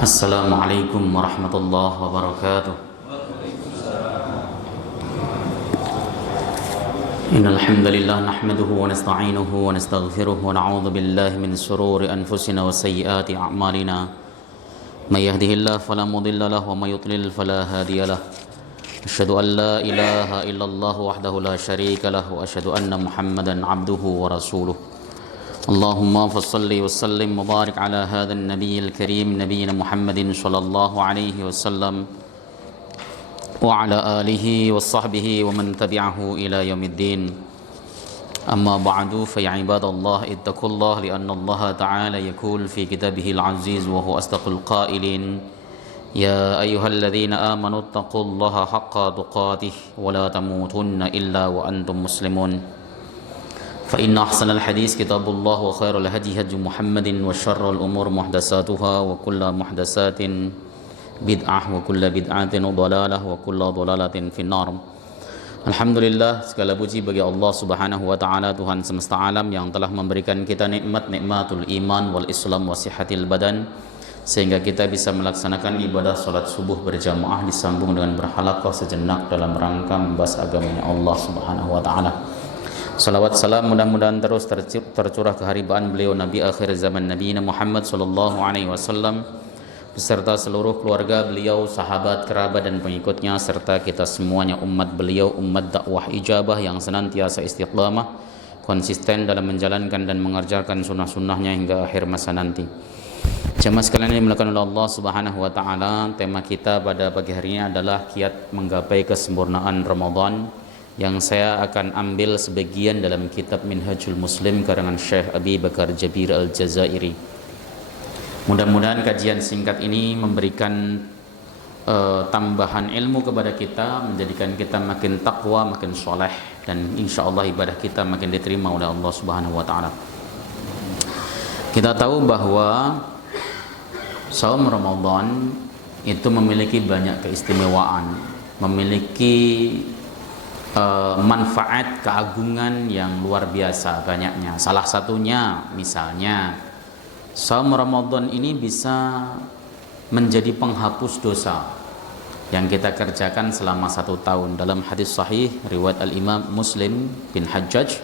Assalamualaikum warahmatullahi wabarakatuh. Innal hamdalillah nahmaduhu wa nasta'inuhu wa nastaghfiruh wa na'udzu billahi min shururi anfusina wa sayyiati a'malina. May yahdihillahu fala mudilla lahu wa may yudlil fala hadiya lahu. Asyhadu an la ilaha illallah wahdahu la syarika lahu wa asyhadu anna Muhammadan 'abduhu wa rasuluh. Allahumma fassalli wa sallim wa barik ala hadzal nabiyil karim nabiyina Muhammadin sallallahu alaihi wasallam wa ala alihi wa sahbihi wa man tabi'ahu ila yaumiddin. Amma ba'du fa ya ibadallah ittaqullah li anna Allah ta'ala yaqul fi kitabihil aziz wa huwa asdaqul qailin ya ayyuhalladzina amanu ittaqullaha haqqa tuqatih wa la tamutunna illa wa antum muslimun. فإن أحسن الحديث كتاب الله وخير الهدي هدي محمد وشر الأمور محدثاتها وكل محدثات بدعة وكل بدعة ضلالة وكل ضلالة في النار. Alhamdulillah, segala puji bagi Allah Subhanahu wa taala, Tuhan semesta alam yang telah memberikan kita nikmatul iman wal Islam wa sihatil badan sehingga kita bisa melaksanakan ibadah salat subuh berjamaah disambung dengan berhalaqah sejenak dalam rangka membahas agamanya Allah Subhanahu wa taala. Salawat salam mudah-mudahan terus tercurah keharibaan beliau Nabi akhir zaman Nabi Muhammad sallallahu alaihi wasallam beserta seluruh keluarga beliau, sahabat, kerabat dan pengikutnya serta kita semuanya umat beliau, umat dakwah ijabah yang senantiasa istiqamah konsisten dalam menjalankan dan mengerjakan sunnah-sunnahnya hingga akhir masa nanti. Jemaah sekalian yang dimuliakan oleh Allah Subhanahu wa taala, tema kita pada pagi hari ini adalah kiat menggapai kesempurnaan Ramadan yang saya akan ambil sebagian dalam kitab Minhajul Muslim karangan Syekh Abi Bakar Jabir Al-Jazairi. Mudah-mudahan kajian singkat ini memberikan tambahan ilmu kepada kita, menjadikan kita makin takwa, makin soleh, dan insya Allah ibadah kita makin diterima oleh Allah Subhanahu wa taala. Kita tahu bahwa saum Ramadan itu memiliki banyak keistimewaan, memiliki manfaat keagungan yang luar biasa banyaknya. Salah satunya misalnya saum Ramadan ini bisa menjadi penghapus dosa yang kita kerjakan selama 1 tahun. Dalam hadis sahih riwayat Al-Imam Muslim bin Hajjaj,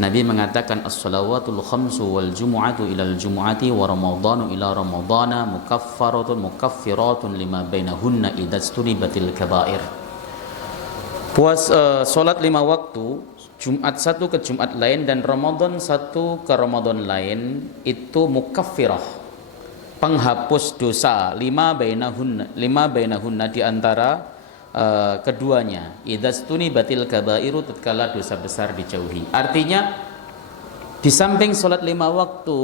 Nabi mengatakan as-salawatul khamsu wal jumu'atu ilal jumu'ati wa ramadhanu ila ramadhana mukaffiratun lima bainahunna idastunibatil kaba'ir. Solat 5 waktu, Jumat satu ke Jumat lain dan Ramadan satu ke Ramadan lain itu mukaffirah, penghapus dosa, lima bainahunna di antara keduanya. Idastuni batil kabairu, tatkala dosa besar dijauhi. Artinya di samping solat 5 waktu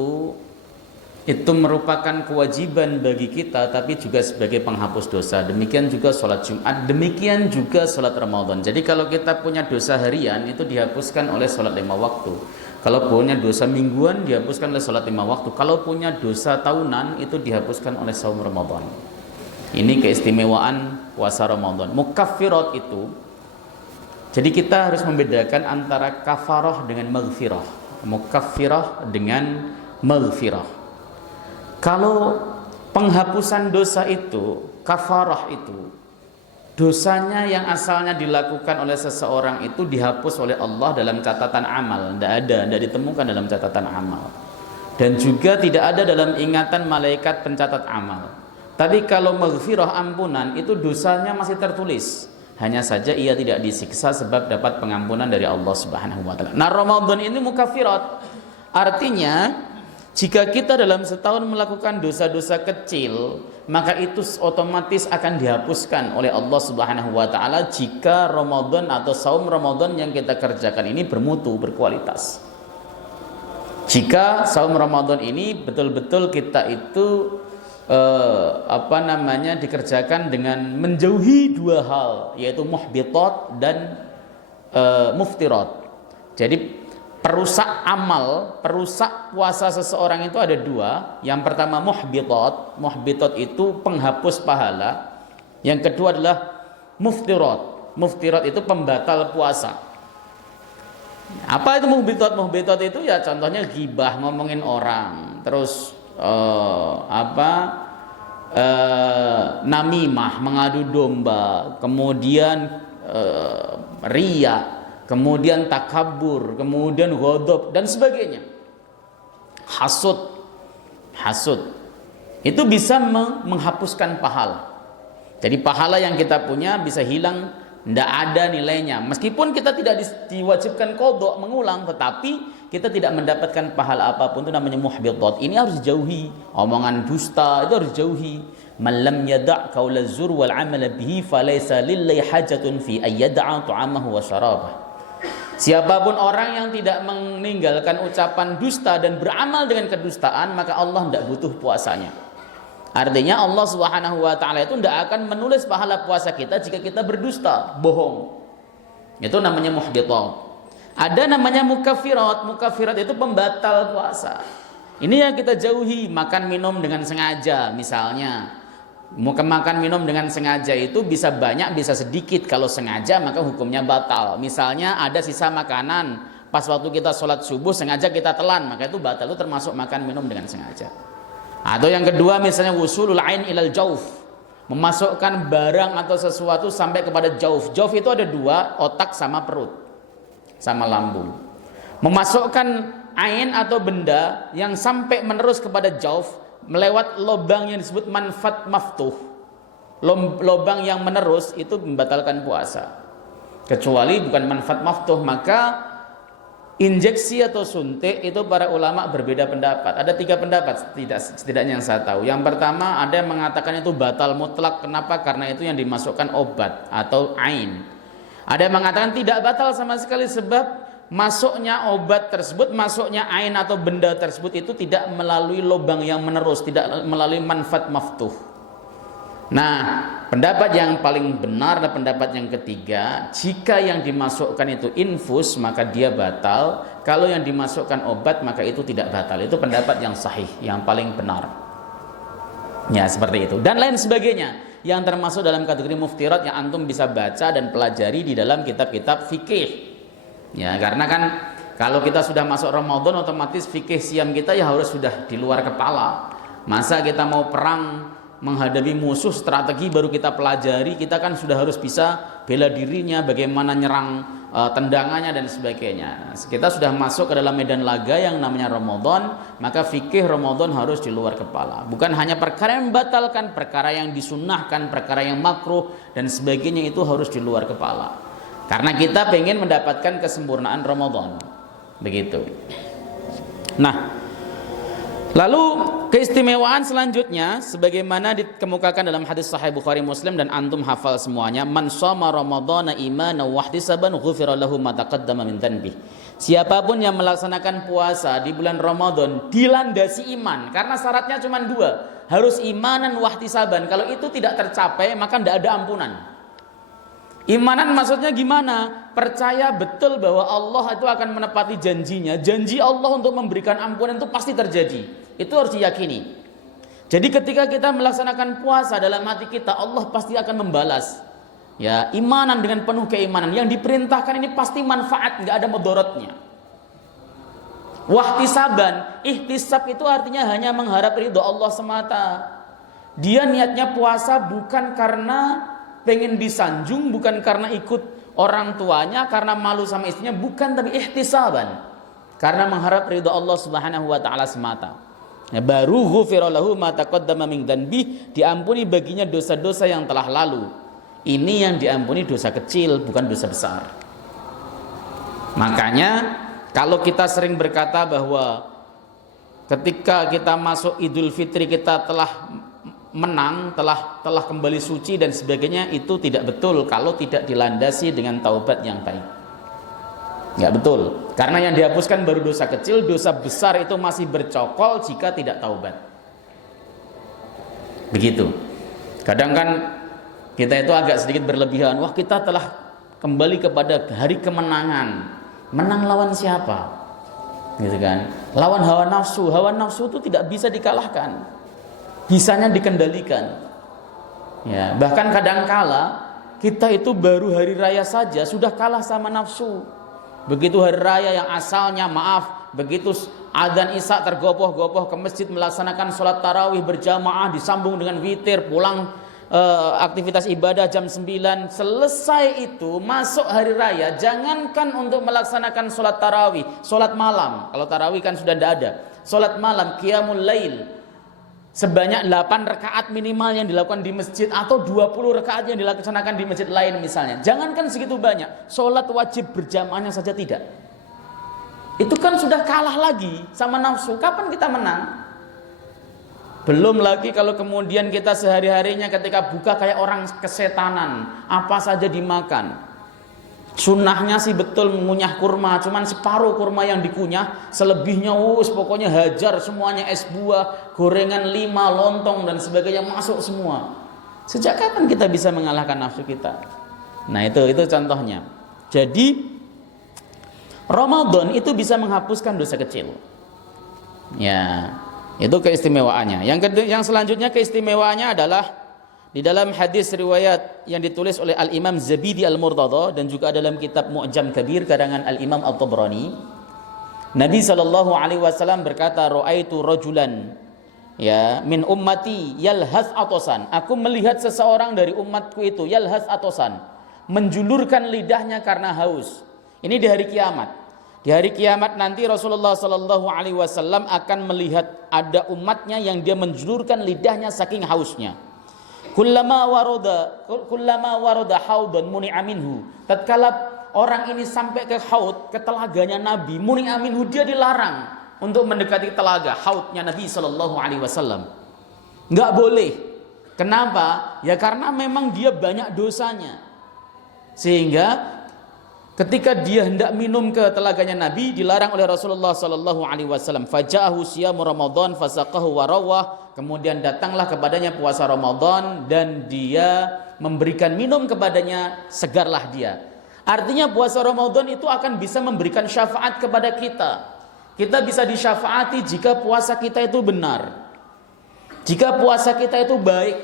itu merupakan kewajiban bagi kita, tapi juga sebagai penghapus dosa. Demikian juga sholat Jumat, demikian juga sholat Ramadan. Jadi kalau kita punya dosa harian itu dihapuskan oleh sholat 5 waktu. Kalau punya dosa mingguan dihapuskan oleh sholat 5 waktu. Kalau punya dosa tahunan itu dihapuskan oleh saum Ramadan. Ini keistimewaan puasa Ramadan. Mukaffirat itu, jadi kita harus membedakan antara kafarah dengan maghfirah. Mukaffirah dengan maghfirah. Kalau penghapusan dosa itu, kafarah itu, dosanya yang asalnya dilakukan oleh seseorang itu dihapus oleh Allah dalam catatan amal. Tidak ditemukan dalam catatan amal. Dan juga tidak ada dalam ingatan malaikat pencatat amal. Tapi kalau maghfirah, ampunan, itu dosanya masih tertulis. Hanya saja ia tidak disiksa sebab dapat pengampunan dari Allah Subhanahu wa taala. Nah, Ramadan ini mukaffirat. Artinya jika kita dalam setahun melakukan dosa-dosa kecil, maka itu otomatis akan dihapuskan oleh Allah Subhanahu wa taala jika Ramadan atau saum Ramadan yang kita kerjakan ini bermutu, berkualitas. Jika saum Ramadan ini betul-betul kita itu dikerjakan dengan menjauhi 2 hal, yaitu muhbitat dan muftirat. Jadi perusak amal, perusak puasa seseorang itu ada 2. Yang pertama muhbitat. Muhbitat itu penghapus pahala. Yang kedua adalah muftirat. Muftirat itu pembatal puasa. Apa itu muhbitat? Muhbitat itu ya contohnya ghibah, ngomongin orang. Terus namimah, mengadu domba, kemudian riya, kemudian takabur, kemudian ghadab dan sebagainya. Hasud itu bisa menghapuskan pahala. Jadi pahala yang kita punya bisa hilang, tidak ada nilainya. Meskipun kita tidak diwajibkan qadha mengulang, tetapi kita tidak mendapatkan pahala apapun, itu namanya muhbitat. Ini harus dijauhi. Omongan dusta itu harus dijauhi. Man lam yada' qaula zur wal 'amala bihi falaysa lillahi hajatun fi ayyada'a ta'amahu wa syarabah. Siapapun orang yang tidak meninggalkan ucapan dusta dan beramal dengan kedustaan, maka Allah tidak butuh puasanya. Artinya Allah Subhanahu wa taala itu tidak akan menulis pahala puasa kita jika kita berdusta, bohong. Itu namanya muhbitat. Ada namanya mukaffirat. Mukaffirat itu pembatal puasa. Ini yang kita jauhi. Makan minum dengan sengaja misalnya. Makan minum dengan sengaja itu bisa banyak, bisa sedikit. Kalau sengaja maka hukumnya batal. Misalnya ada sisa makanan, pas waktu kita sholat subuh sengaja kita telan, maka itu batal. Itu termasuk makan minum dengan sengaja. Atau yang kedua misalnya wusulul ain ilal jauf, memasukkan barang atau sesuatu sampai kepada jauf. Jauf itu ada dua, otak sama perut, sama lambung. Memasukkan ain atau benda yang sampai menerus kepada jauf melewat lubang yang disebut manfat maftuh, lubang yang menerus, itu membatalkan puasa. Kecuali bukan manfat maftuh, maka injeksi atau suntik itu para ulama berbeda pendapat. Ada 3 pendapat setidaknya yang saya tahu. Yang pertama, ada yang mengatakan itu batal mutlak. Kenapa? Karena itu yang dimasukkan obat atau ain. Ada yang mengatakan tidak batal sama sekali, sebab masuknya obat tersebut, masuknya ain atau benda tersebut itu tidak melalui lubang yang menerus, tidak melalui manfat maftuh. Nah, pendapat yang paling benar adalah pendapat yang ketiga. Jika yang dimasukkan itu infus, maka dia batal. Kalau yang dimasukkan obat, maka itu tidak batal. Itu pendapat yang sahih, yang paling benar. Ya, seperti itu. Dan lain sebagainya yang termasuk dalam kategori muftirat yang antum bisa baca dan pelajari di dalam kitab-kitab fikih. Ya, karena kan kalau kita sudah masuk Ramadan, otomatis fikih siam kita ya harus sudah di luar kepala. Masa kita mau perang menghadapi musuh, strategi baru kita pelajari, kita kan sudah harus bisa bela dirinya, bagaimana nyerang tendangannya dan sebagainya. Kita sudah masuk ke dalam medan laga yang namanya Ramadan, maka fikih Ramadan harus di luar kepala. Bukan hanya perkara yang membatalkan, perkara yang disunnahkan, perkara yang makruh dan sebagainya itu harus di luar kepala. Karena kita pengen mendapatkan kesempurnaan Ramadan. Begitu. Nah, lalu keistimewaan selanjutnya sebagaimana dikemukakan dalam hadis sahih Bukhari Muslim dan antum hafal semuanya, man shoma ramadhana imanan wa ihtisaban ghufira lahu ma taqaddama min dhanbi. Siapapun yang melaksanakan puasa di bulan Ramadan dilandasi iman, karena syaratnya cuma 2, harus imanan wa ihtisaban. Kalau itu tidak tercapai maka tidak ada ampunan. Imanan maksudnya gimana? Percaya betul bahwa Allah itu akan menepati janjinya. Janji Allah untuk memberikan ampunan itu pasti terjadi. Itu harus diyakini. Jadi ketika kita melaksanakan puasa, dalam hati kita Allah pasti akan membalas. Ya, imanan dengan penuh keimanan. Yang diperintahkan ini pasti manfaat, nggak ada mudaratnya. Wahtisaban, ihtisab itu artinya hanya mengharap ridho Allah semata. Dia niatnya puasa bukan karena pengen disanjung, bukan karena ikut orang tuanya, karena malu sama istrinya, bukan, tapi ihtisaban, karena mengharap ridha Allah Subhanahu wa taala semata. Ya, baru ghufira lahu ma taqaddama min dzanbi, diampuni baginya dosa-dosa yang telah lalu. Ini yang diampuni dosa kecil, bukan dosa besar. Makanya kalau kita sering berkata bahwa ketika kita masuk Idul Fitri kita telah menang, telah kembali suci dan sebagainya, itu tidak betul kalau tidak dilandasi dengan taubat yang baik. Nggak betul, karena yang dihapuskan baru dosa kecil, dosa besar itu masih bercokol jika tidak taubat. Begitu. Kadang kan kita itu agak sedikit berlebihan. Wah, kita telah kembali kepada hari kemenangan. Menang lawan siapa? Gitu kan? Lawan hawa nafsu. Hawa nafsu itu tidak bisa dikalahkan. Bisanya dikendalikan. Ya, bahkan kadangkala kita itu baru hari raya saja sudah kalah sama nafsu. Begitu hari raya yang asalnya maaf begitu adzan Isya tergopoh-gopoh ke masjid melaksanakan sholat tarawih berjamaah, disambung dengan witir, pulang aktivitas ibadah jam 9. Selesai itu masuk hari raya, jangankan untuk melaksanakan sholat tarawih, sholat malam, kalau tarawih kan sudah tidak ada, sholat malam, qiyamul lail, sebanyak 8 rakaat minimal yang dilakukan di masjid, atau 20 rakaat yang dilaksanakan di masjid lain misalnya. Jangankan segitu banyak, sholat wajib berjamaahnya saja tidak. Itu kan sudah kalah lagi sama nafsu. Kapan kita menang? Belum lagi kalau kemudian kita sehari-harinya ketika buka kayak orang kesetanan, apa saja dimakan. Sunnahnya sih betul mengunyah kurma, cuman separuh kurma yang dikunyah, selebihnya pokoknya hajar semuanya, es buah, gorengan 5, lontong dan sebagainya masuk semua. Sejak kapan kita bisa mengalahkan nafsu kita? Nah itu contohnya. Jadi Ramadan itu bisa menghapuskan dosa kecil. Ya, itu keistimewaannya. Yang selanjutnya keistimewaannya adalah di dalam hadis riwayat yang ditulis oleh Al-Imam Zabidi Al-Murtada dan juga dalam kitab Mu'jam Kabir karangan Al-Imam At-Tabrani, Nabi SAW berkata, "Ra'aitu rajulan min ummati yalhas atosan." Aku melihat seseorang dari umatku itu yalhas atosan, menjulurkan lidahnya karena haus. Ini di hari kiamat. Di hari kiamat nanti Rasulullah SAW akan melihat ada umatnya yang dia menjulurkan lidahnya saking hausnya. Kullama warada haudan muni'a minhu. Tatkala orang ini sampai ke haud, ke telaganya Nabi, muni'a minhu, dia dilarang untuk mendekati telaga haudnya Nabi SAW. Enggak boleh. Kenapa? Ya karena memang dia banyak dosanya. Sehingga ketika dia hendak minum ke telaganya Nabi, dilarang oleh Rasulullah SAW. Faja'ahu siyamu Ramadan fasaqahu warawah. Kemudian datanglah kepadanya puasa Ramadan dan dia memberikan minum kepadanya, segarlah dia. Artinya puasa Ramadan itu akan bisa memberikan syafaat kepada kita. Kita bisa disyafaati jika puasa kita itu benar. Jika puasa kita itu baik,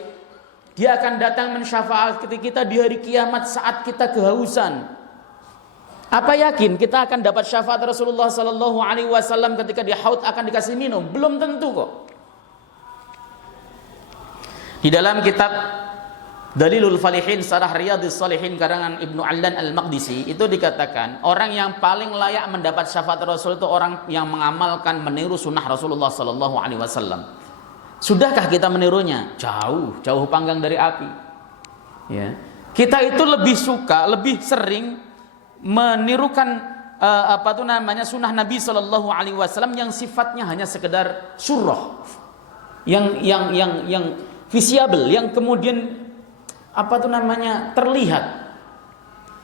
dia akan datang mensyafaati kita di hari kiamat saat kita kehausan. Apa yakin kita akan dapat syafaat Rasulullah SAW ketika di haud akan dikasih minum? Belum tentu kok. Di dalam kitab Dalilul Falihin Sarah Riyadhis Shalihin karangan Ibnu Allan Al-Maqdisi itu dikatakan orang yang paling layak mendapat syafaat Rasul itu orang yang mengamalkan meniru sunnah Rasulullah SAW. Sudahkah kita menirunya? Jauh panggang dari api. Ya. Kita itu lebih suka, lebih sering menirukan sunnah Nabi SAW yang sifatnya hanya sekedar surah, yang visible, yang kemudian terlihat,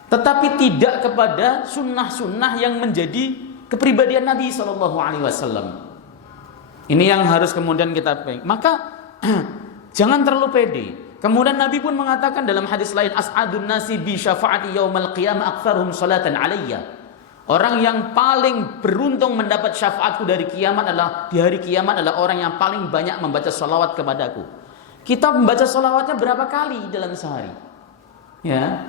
tetapi tidak kepada sunnah-sunnah yang menjadi kepribadian Nabi SAW. Ini yang harus kemudian kita pegang. Maka jangan terlalu pede. Kemudian Nabi pun mengatakan dalam hadis lain, as'adun nasi bi syafaati yaumal qiyamah aktsaruhum salatan alayya. Orang yang paling beruntung mendapat syafaatku di hari kiamat adalah orang yang paling banyak membaca salawat kepadaku. Kita membaca salawatnya berapa kali dalam sehari? Ya.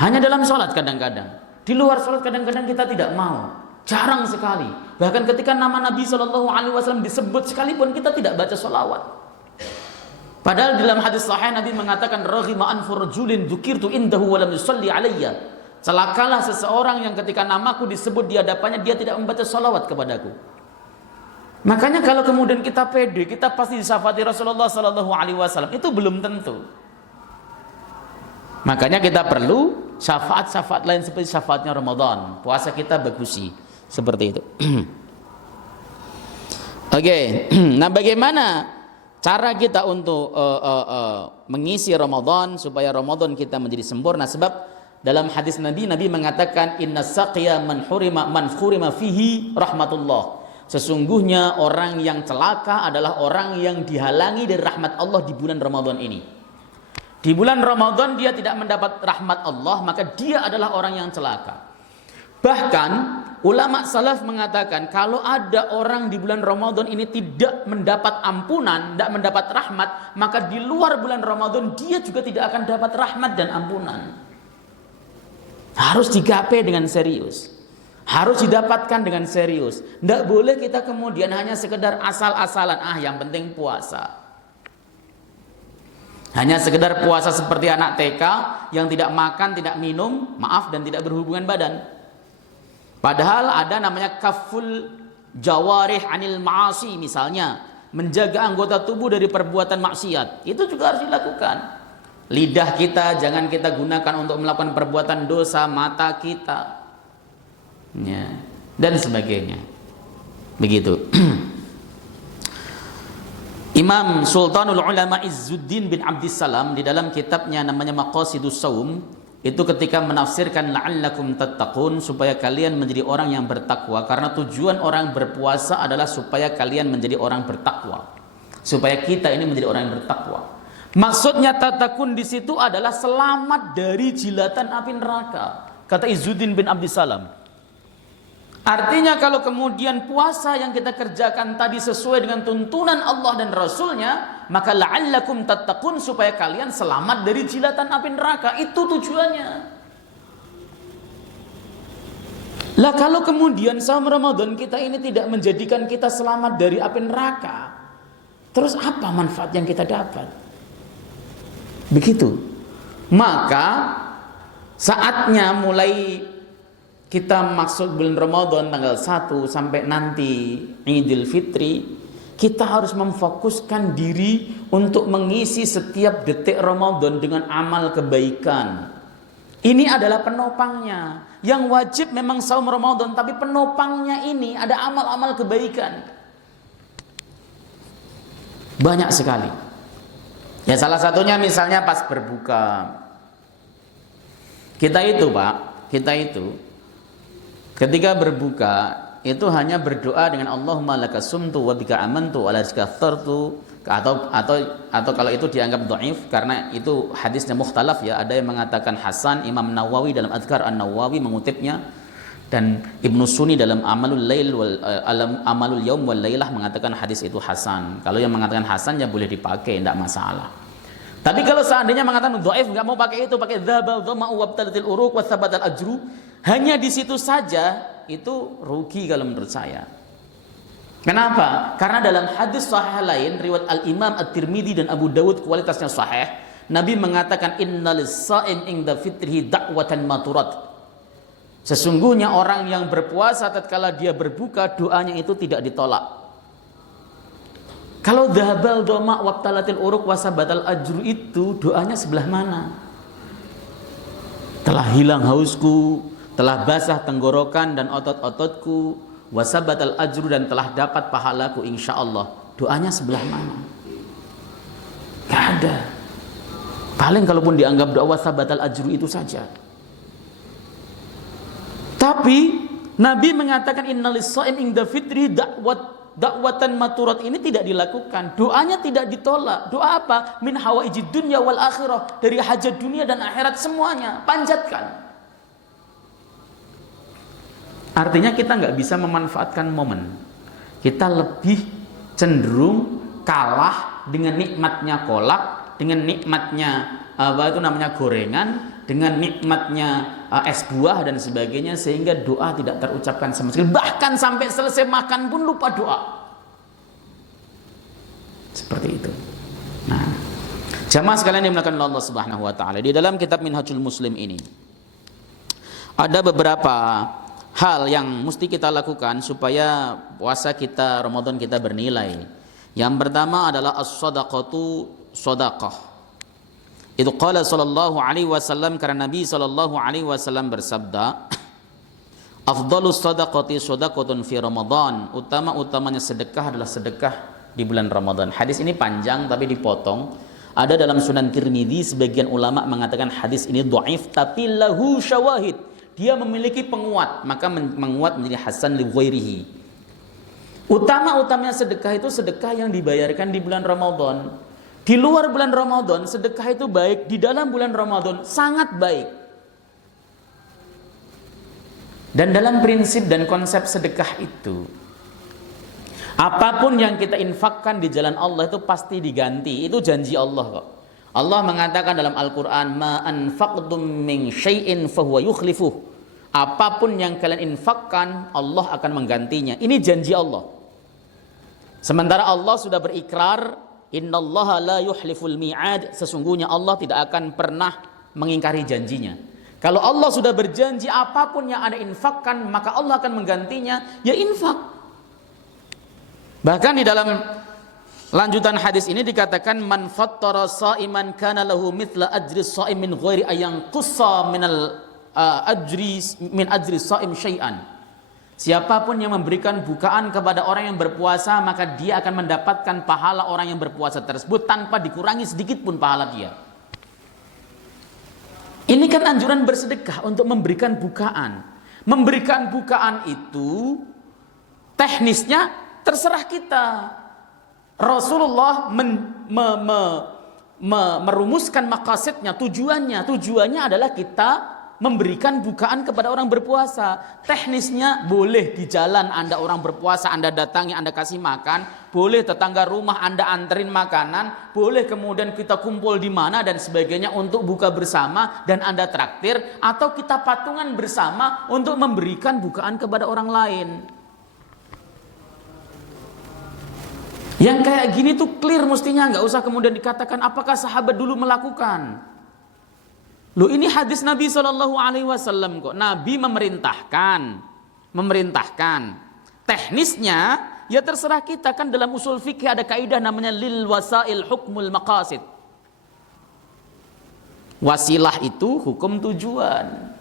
Hanya dalam salat kadang-kadang. Di luar salat kadang-kadang kita tidak mau. Jarang sekali. Bahkan ketika nama Nabi SAW disebut sekalipun kita tidak baca salawat. Padahal dalam hadis sahih Nabi mengatakan raghima anfu rajulin dzukirtu indahu wa lam yusalli alayya. Celakalah seseorang yang ketika namaku disebut di hadapannya dia tidak membaca salawat kepadaku. Makanya kalau kemudian kita pede, kita pasti disyafaati Rasulullah SAW, itu belum tentu. Makanya kita perlu syafaat-syafaat lain seperti syafaatnya Ramadan. Puasa kita bagusi seperti itu. Oke. Nah, bagaimana cara kita untuk mengisi Ramadan supaya Ramadan kita menjadi sempurna? Sebab dalam hadis Nabi mengatakan inna saqiya man hurima fihi rahmatullah. Sesungguhnya orang yang celaka adalah orang yang dihalangi dari rahmat Allah di bulan Ramadan ini. Di bulan Ramadan dia tidak mendapat rahmat Allah, maka dia adalah orang yang celaka. Bahkan ulama salaf mengatakan kalau ada orang di bulan Ramadan ini tidak mendapat ampunan, tidak mendapat rahmat, maka di luar bulan Ramadan dia juga tidak akan dapat rahmat dan ampunan. Harus digapai dengan serius. Harus didapatkan dengan serius. Tidak boleh kita kemudian hanya sekedar asal-asalan, yang penting puasa. Hanya sekedar puasa seperti anak TK yang tidak makan, tidak minum, dan tidak berhubungan badan. Padahal ada namanya kaful jawarih anil ma'asi, misalnya menjaga anggota tubuh dari perbuatan maksiat. Itu juga harus dilakukan. Lidah kita jangan kita gunakan untuk melakukan perbuatan dosa, mata kita, ya, dan sebagainya. Begitu. Imam Sultanul Ulama Izzuddin bin Abdissalam di dalam kitabnya namanya Maqasidus Saum, itu ketika menafsirkan la'allakum tattaqun, supaya kalian menjadi orang yang bertakwa, karena tujuan orang berpuasa adalah supaya kalian menjadi orang bertakwa, supaya kita ini menjadi orang yang bertakwa. Maksudnya tattaqun di situ adalah selamat dari jilatan api neraka, kata Izzuddin bin Abdissalam. Artinya kalau kemudian puasa yang kita kerjakan tadi sesuai dengan tuntunan Allah dan Rasulnya, maka la'allakum tattaqun, supaya kalian selamat dari jilatan api neraka. Itu tujuannya. Lah kalau kemudian saum Ramadan kita ini tidak menjadikan kita selamat dari api neraka, terus apa manfaat yang kita dapat? Begitu. Maka saatnya mulai kita masuk bulan Ramadan tanggal 1 sampai nanti Idul Fitri, kita harus memfokuskan diri untuk mengisi setiap detik Ramadan dengan amal kebaikan. Ini adalah penopangnya. Yang wajib memang saum Ramadan, tapi penopangnya ini ada amal-amal kebaikan. Banyak sekali. Ya salah satunya misalnya pas berbuka. Kita itu ketika berbuka itu hanya berdoa dengan Allahumma laka sumtu wa bika amantu wa la rizqatartu, atau kalau itu dianggap dhaif karena itu hadisnya mukhtalaf, ya, ada yang mengatakan hasan. Imam Nawawi dalam Adhkar An-Nawawi mengutipnya, dan Ibnu Sunni dalam Amalul Yaum wal Lailah mengatakan hadis itu hasan. Kalau yang mengatakan hasan ya boleh dipakai, tidak masalah. Tapi kalau seandainya mengatakan dhaif, enggak mau pakai itu, pakai dzabal dhama'u wabtalatil uruq wa thabatal ajru, hanya di situ saja, itu rugi kalau menurut saya. Kenapa? Karena dalam hadis sahih lain riwayat Al-Imam At-Tirmidzi dan Abu Dawud kualitasnya sahih, Nabi mengatakan innalis sha'im inda fitrihi da'watan maturat. Sesungguhnya orang yang berpuasa tatkala dia berbuka, doanya itu tidak ditolak. Kalau dhahabal dhama wabtalatil uruq wasabatal ajru itu doanya sebelah mana? Telah hilang hausku, telah basah tenggorokan dan otot-ototku, wasabatal ajru, dan telah dapat pahalaku insyaallah. Doanya sebelah mana? Gak ada. Paling kalaupun dianggap doa wasabatal ajru itu saja. Tapi Nabi mengatakan innalis sha'im inda fitri dakwatan maturat, ini tidak dilakukan. Doanya tidak ditolak. Doa apa? Min hawaijid dunya wal akhirah, dari hajat dunia dan akhirat semuanya panjatkan. Artinya kita nggak bisa memanfaatkan momen. Kita lebih cenderung kalah dengan nikmatnya kolak, dengan nikmatnya gorengan, dengan nikmatnya es buah dan sebagainya, sehingga doa tidak terucapkan sama sekali. Bahkan sampai selesai makan pun lupa doa. Seperti itu. Nah, jamaah sekalian yang dimuliakan Allah Subhanahu wa taala, di dalam kitab Minhajul Muslim ini ada beberapa hal yang mesti kita lakukan supaya puasa kita, Ramadan kita bernilai. Yang pertama adalah as-shadaqatu shadaqah. Itu qala sallallahu alaihi wasallam, karena Nabi sallallahu alaihi wasallam bersabda, afdhalus shadaqati shadaqatun fi Ramadan. Utama-utamanya sedekah adalah sedekah di bulan Ramadan. Hadis ini panjang tapi dipotong. Ada dalam Sunan Tirmidzi, sebagian ulama mengatakan hadis ini dhaif tapi lahu syawahid. Dia memiliki penguat, maka menguat menjadi hasan li ghairihi. Utama-utamanya sedekah itu sedekah yang dibayarkan di bulan Ramadan. Di luar bulan Ramadan sedekah itu baik, di dalam bulan Ramadan sangat baik. Dan dalam prinsip dan konsep sedekah itu, apapun yang kita infakkan di jalan Allah itu pasti diganti. Itu janji Allah kok. Allah mengatakan dalam Al-Quran, ma anfaqtum min syai'in fahuwa yukhlifuh. Apapun yang kalian infakkan, Allah akan menggantinya. Ini janji Allah. Sementara Allah sudah berikrar, innallaha la yuhliful mi'ad, sesungguhnya Allah tidak akan pernah mengingkari janjinya. Kalau Allah sudah berjanji apapun yang Anda infakkan, maka Allah akan menggantinya, ya infak. Bahkan di dalam lanjutan hadis ini dikatakan, man fattara sha'iman kana lahu mithla ajri sha'im min ghairi ayyan qussa minal ajri sha'im syai'an. Siapapun yang memberikan bukaan kepada orang yang berpuasa, maka dia akan mendapatkan pahala orang yang berpuasa tersebut tanpa dikurangi sedikit pun pahala dia. Ini kan anjuran bersedekah untuk memberikan bukaan. Memberikan bukaan itu teknisnya terserah kita. Rasulullah merumuskan maqasidnya, tujuannya adalah kita memberikan bukaan kepada orang berpuasa. Teknisnya boleh di jalan Anda orang berpuasa, Anda datangi, Anda kasih makan, boleh tetangga rumah Anda anterin makanan, boleh kemudian kita kumpul di mana dan sebagainya untuk buka bersama dan Anda traktir, atau kita patungan bersama untuk memberikan bukaan kepada orang lain. Yang kayak gini tuh clear mestinya, nggak usah kemudian dikatakan apakah sahabat dulu melakukan. Loh, ini hadis Nabi SAW kok. Nabi memerintahkan. Teknisnya ya terserah kita, kan dalam usul fikih ada kaidah namanya lil wasail hukmul maqasid. Wasilah itu hukum tujuan.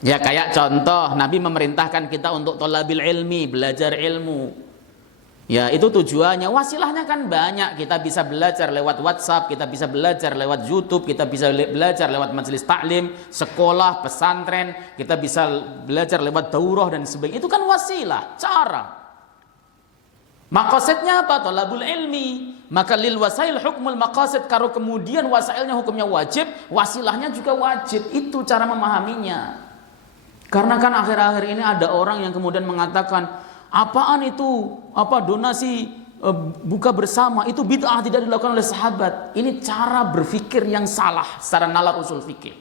Ya kayak contoh, Nabi memerintahkan kita untuk thalabil ilmi, belajar ilmu. Ya itu tujuannya. Wasilahnya kan banyak. Kita bisa belajar lewat WhatsApp, kita bisa belajar lewat YouTube, kita bisa belajar lewat majelis taklim, sekolah, pesantren, kita bisa belajar lewat daurah dan sebagainya. Itu kan wasilah, cara. Maqasidnya apa? Thalabul ilmi. Maka lil wasail hukmul maqasid. Kalau kemudian wasailnya hukumnya wajib, wasilahnya juga wajib. Itu cara memahaminya. Karena kan akhir-akhir ini ada orang yang kemudian mengatakan, apaan itu? Apa donasi buka bersama? Itu bid'ah, tidak dilakukan oleh sahabat. Ini cara berpikir yang salah secara nalar usul fikih.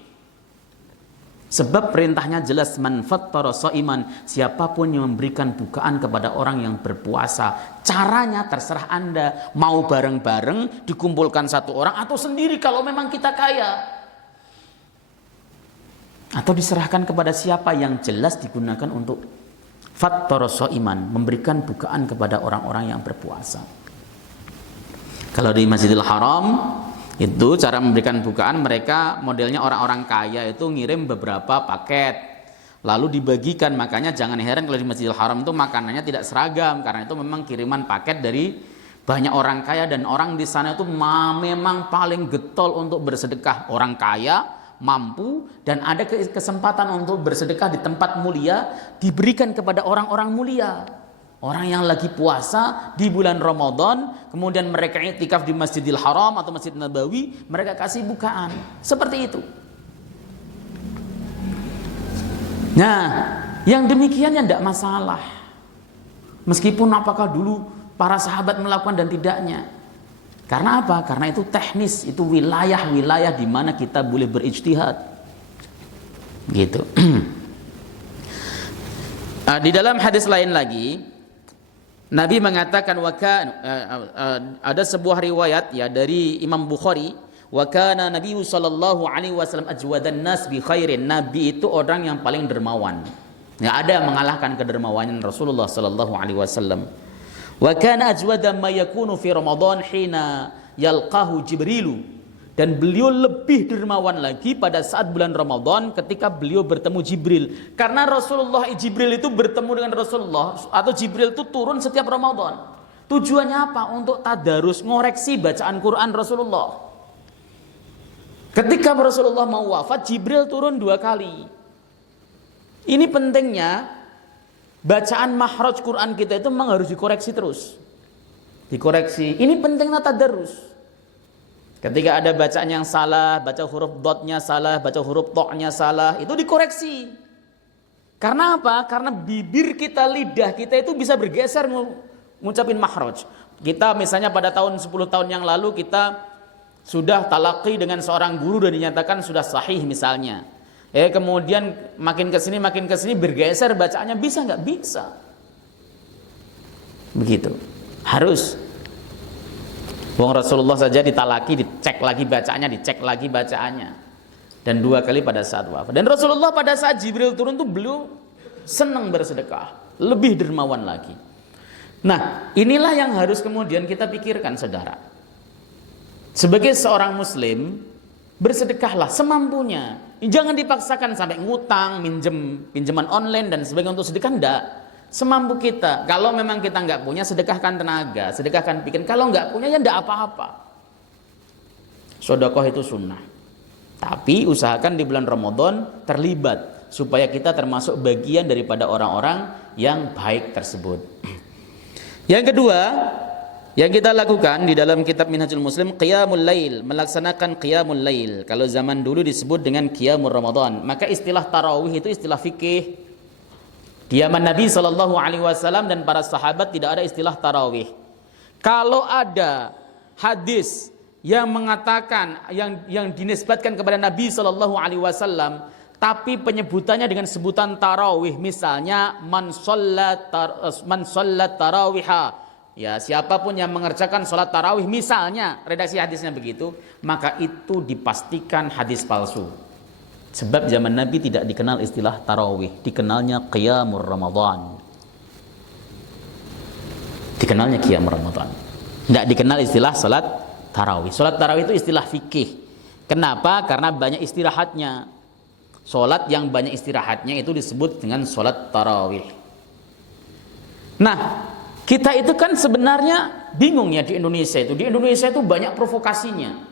Sebab perintahnya jelas, man fattara shaiman, siapapun yang memberikan bukaan kepada orang yang berpuasa. Caranya terserah Anda, mau bareng-bareng dikumpulkan satu orang atau sendiri kalau memang kita kaya. Atau diserahkan kepada siapa, yang jelas digunakan untuk fattara shaiman, memberikan bukaan kepada orang-orang yang berpuasa. Kalau di Masjidil Haram itu cara memberikan bukaan, mereka modelnya orang-orang kaya itu ngirim beberapa paket lalu dibagikan. Makanya jangan heran kalau di Masjidil Haram itu makanannya tidak seragam, karena itu memang kiriman paket dari banyak orang kaya, dan orang di sana itu memang paling getol untuk bersedekah. Orang kaya mampu dan ada kesempatan untuk bersedekah di tempat mulia, diberikan kepada orang-orang mulia. Orang yang lagi puasa di bulan Ramadan, kemudian mereka iktikaf di Masjidil Haram atau Masjid Nabawi, mereka kasih bukaan. Seperti itu. Nah, yang demikian ya tidak masalah. Meskipun apakah dulu para sahabat melakukan dan tidaknya. Karena apa? Karena itu teknis, itu wilayah-wilayah di mana kita boleh berijtihad. Gitu. Di dalam hadis lain lagi, Nabi mengatakan ada sebuah riwayat ya dari Imam Bukhari, wa kana Nabi sallallahu alaihi wasallam ajwadan nas bi khairin. Nabi itu orang yang paling dermawan. Enggak ada yang mengalahkan kedermawanan Rasulullah sallallahu alaihi wasallam. Wa kana ajwada ma yakunu fi Ramadan hina yalqahu Jibrilu. Dan beliau lebih dermawan lagi pada saat bulan Ramadan ketika beliau bertemu Jibril. Karena Jibril itu bertemu dengan Rasulullah, atau Jibril itu turun setiap Ramadan. Tujuannya apa? Untuk tadarus, ngoreksi bacaan Quran Rasulullah. Ketika Rasulullah mau wafat, Jibril turun 2 kali. Ini pentingnya bacaan makhraj Quran kita itu memang harus dikoreksi terus. Dikoreksi. Ini pentingnya tadarus. Ketika ada bacaan yang salah, baca huruf dotnya salah, baca huruf toknya salah, itu dikoreksi. Karena apa? Karena bibir kita, lidah kita itu bisa bergeser ngucapin makhraj. Kita misalnya pada tahun 10 tahun yang lalu kita sudah talaqi dengan seorang guru dan dinyatakan sudah sahih misalnya. Kemudian makin ke sini bergeser bacaannya, bisa nggak? Bisa. Begitu. Harus. Wong Rasulullah saja ditalaki, dicek lagi bacaannya. Dan 2 kali pada saat wafat. Dan Rasulullah pada saat Jibril turun tuh beliau senang bersedekah, lebih dermawan lagi. Nah, inilah yang harus kemudian kita pikirkan, saudara. Sebagai seorang muslim, bersedekahlah semampunya. Jangan dipaksakan sampai ngutang, pinjaman online dan sebagainya untuk sedekah, enggak. Semampu kita. Kalau memang kita enggak punya, sedekahkan tenaga, sedekahkan pikiran. Kalau enggak punya, ya enggak apa-apa. Sedekah itu sunnah. Tapi usahakan di bulan Ramadan terlibat, supaya kita termasuk bagian daripada orang-orang yang baik tersebut. Yang kedua, yang kita lakukan di dalam kitab Minhajul Muslim, qiyamul lail, melaksanakan qiyamul lail. Kalau zaman dulu disebut dengan qiyamul Ramadan, maka istilah tarawih itu istilah fikih. Di zaman Nabi SAW dan para sahabat tidak ada istilah tarawih. Kalau ada hadis yang mengatakan, yang dinisbatkan kepada Nabi SAW, tapi penyebutannya dengan sebutan tarawih, misalnya man shollat tarawiha, ya, siapapun yang mengerjakan sholat tarawih, misalnya redaksi hadisnya begitu, maka itu dipastikan hadis palsu. Sebab zaman Nabi tidak dikenal istilah tarawih, dikenalnya qiyamur Ramadan. Dikenalnya qiyamur Ramadan. Tidak dikenal istilah sholat tarawih. Sholat tarawih itu istilah fikih. Kenapa? Karena banyak istirahatnya. Sholat yang banyak istirahatnya itu disebut dengan sholat tarawih. Nah, kita itu kan sebenarnya bingung ya di Indonesia itu. Di Indonesia itu banyak provokasinya.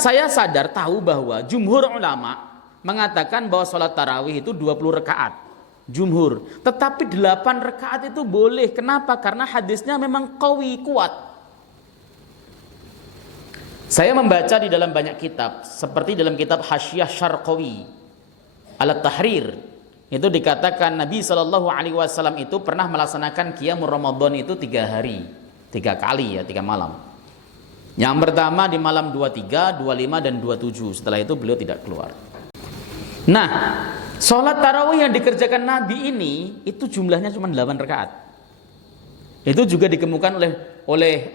Saya sadar tahu bahwa jumhur ulama mengatakan bahwa sholat tarawih itu 20 rakaat. Jumhur. Tetapi 8 rakaat itu boleh. Kenapa? Karena hadisnya memang qawi, kuat. Saya membaca di dalam banyak kitab, seperti dalam kitab Hasyiah Syarqawi Alat Tahrir, itu dikatakan Nabi SAW itu pernah melaksanakan qiyamul Ramadan itu 3 hari, 3 kali ya, 3 malam. Yang pertama di malam 23, 25 dan 27. Setelah itu beliau tidak keluar. Nah, sholat tarawih yang dikerjakan Nabi ini itu jumlahnya cuma 8 rakaat. Itu juga dikemukakan oleh